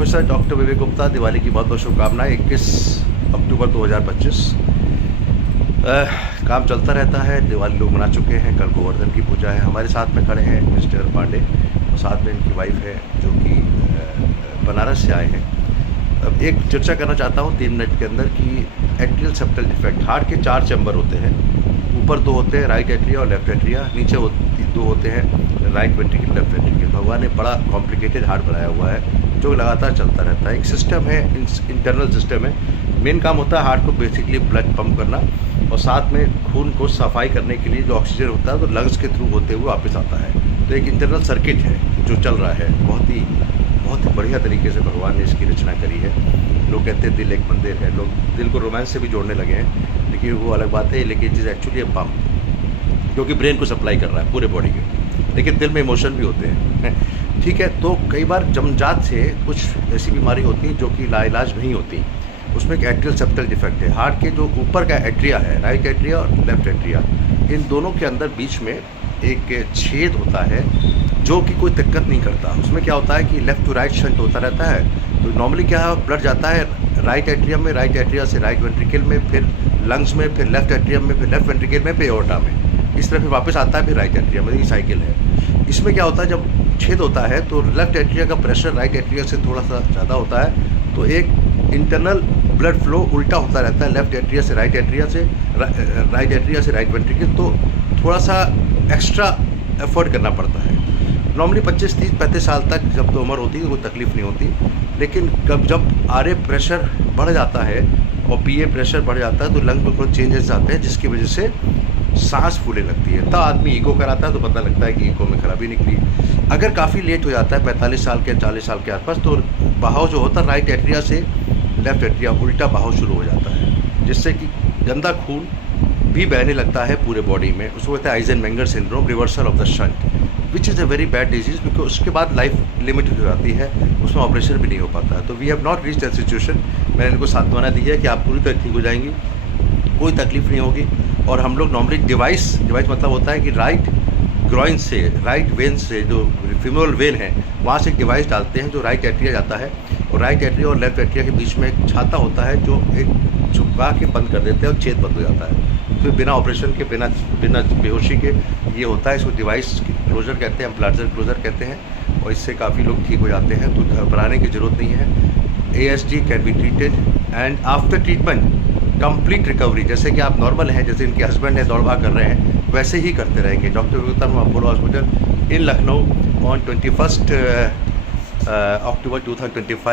Professor doctor विवेक गुप्ता, दिवाली की बहुत बहुत शुभकामनाएं। 21 अक्टूबर 2025। काम चलता रहता है। दिवाली लोग मना चुके हैं, कल गोवर्धन की पूजा है। हमारे साथ में खड़े हैं मिस्टर पांडे और साथ में इनकी वाइफ है जो कि बनारस से आए हैं। अब एक चर्चा करना चाहता हूँ 3 मिनट के अंदर कि एट्रियल सेप्टल डिफेक्ट, हार्ट के 4 चैम्बर होते हैं। ऊपर 2 होते हैं, राइट एट्रिया और लेफ्ट एट्रिया। नीचे 2 होते हैं, राइट वेंट्रिकल, लेफ्ट वेंट्रिकल। भगवान ने बड़ा कॉम्प्लिकेटेड हार्ट बनाया हुआ है जो लगातार चलता रहता है। एक सिस्टम है, इंटरनल सिस्टम है। मेन काम होता है हार्ट को बेसिकली ब्लड पंप करना और साथ में खून को सफाई करने के लिए जो ऑक्सीजन होता है तो लंग्स के थ्रू होते हुए वापस आता है। तो एक इंटरनल सर्किट है जो चल रहा है। बहुत ही बढ़िया तरीके से भगवान ने इसकी रचना करी है। लोग कहते हैं दिल एक मंदिर है, लोग दिल को रोमांस से भी जोड़ने लगे हैं, लेकिन वो अलग बात है। लेकिन it is actually a pump जो कि ब्रेन को सप्लाई कर रहा है पूरे बॉडी के। लेकिन दिल में इमोशन भी होते हैं ठीक है। तो कई बार जन्मजात से कुछ ऐसी बीमारी होती है जो कि लाइलाज नहीं होती। उसमें एक एट्रियल सेप्टल डिफेक्ट है। हार्ट के जो ऊपर का एट्रिया है, राइट एट्रिया और लेफ्ट एट्रिया, इन दोनों के अंदर बीच में एक छेद होता है जो कि कोई दिक्कत नहीं करता। उसमें क्या होता है कि लेफ़्ट टू राइट शंट होता रहता है। तो नॉर्मली क्या है, ब्लड जाता है राइट एट्रियम में, राइट एट्रिया से राइट वेंट्रिकल में, फिर लंग्स में, फिर लेफ्ट एट्रियम में, फिर लेफ्ट वेंट्रिकल में, फिर एओर्टा में। इस तरह फिर वापस आता है फिर राइट एट्रियम में। ये साइकिल है। इसमें क्या होता है, जब छेद होता है तो लेफ्ट एट्रिया का प्रेशर राइट एट्रिया से थोड़ा सा ज़्यादा होता है। तो एक इंटरनल ब्लड फ्लो उल्टा होता रहता है, लेफ्ट एट्रिया से राइट एट्रिया से, राइट एट्रिया से राइट वेंट्रिकल। तो थोड़ा सा एक्स्ट्रा एफर्ट करना पड़ता है। नॉर्मली 25, 30, 35 साल तक जब तो उम्र होती है तो कोई तकलीफ़ नहीं होती। लेकिन जब आरए प्रेशर बढ़ जाता है और पीए प्रेशर बढ़ जाता है तो लंग में कुछ चेंजेस आते हैं जिसकी वजह से सांस फूलने लगती है। तब आदमी ईको कराता है तो पता लगता है कि ईको में खराबी निकली। अगर काफ़ी लेट हो जाता है 45 साल के 40 साल के आसपास, तो बहाव जो होता है राइट एट्रिया से लेफ्ट एट्रिया उल्टा बहाव शुरू हो जाता है, जिससे कि गंदा खून भी बहने लगता है पूरे बॉडी में। उसको कहते हैं Eisenmenger syndrome, reversal of the shunt, which is a very bad disease. Because उसके बाद लाइफ लिमिटेड हो जाती है, उसमें ऑपरेशन भी नहीं हो पाता है। तो we have not reach that situation. मैंने इनको सांत्वना दी है कि आप पूरी तरह ठीक हो जाएंगी, कोई तकलीफ नहीं होगी। और हम लोग नॉर्मली डिवाइस मतलब होता है कि राइट ग्रॉइन से, राइट वेन से, जो फीमोरल वेन है वहाँ से एक डिवाइस डालते हैं जो राइट एट्रिया जाता है। और राइट एट्रिया और लेफ्ट एट्रिया के बीच में एक छाता होता है जो एक झुका के बंद कर देते हैं और छेद बंद हो जाता है। फिर बिना ऑपरेशन के, बिना बेहोशी के ये होता है। इसको डिवाइस क्लोजर कहते हैं, एम्प्लाट्जर क्लोजर कहते हैं। और इससे काफ़ी लोग ठीक हो जाते हैं, तो घबराने की ज़रूरत नहीं है। ASD can be treated and after treatment complete recovery. जैसे कि आप नॉर्मल हैं, जैसे इनके हस्बैंड है दौड़ भाग कर रहे हैं, वैसे ही करते रहेंगे। Doctor Gupta Apollo hospital in Lucknow on 21 October 2025।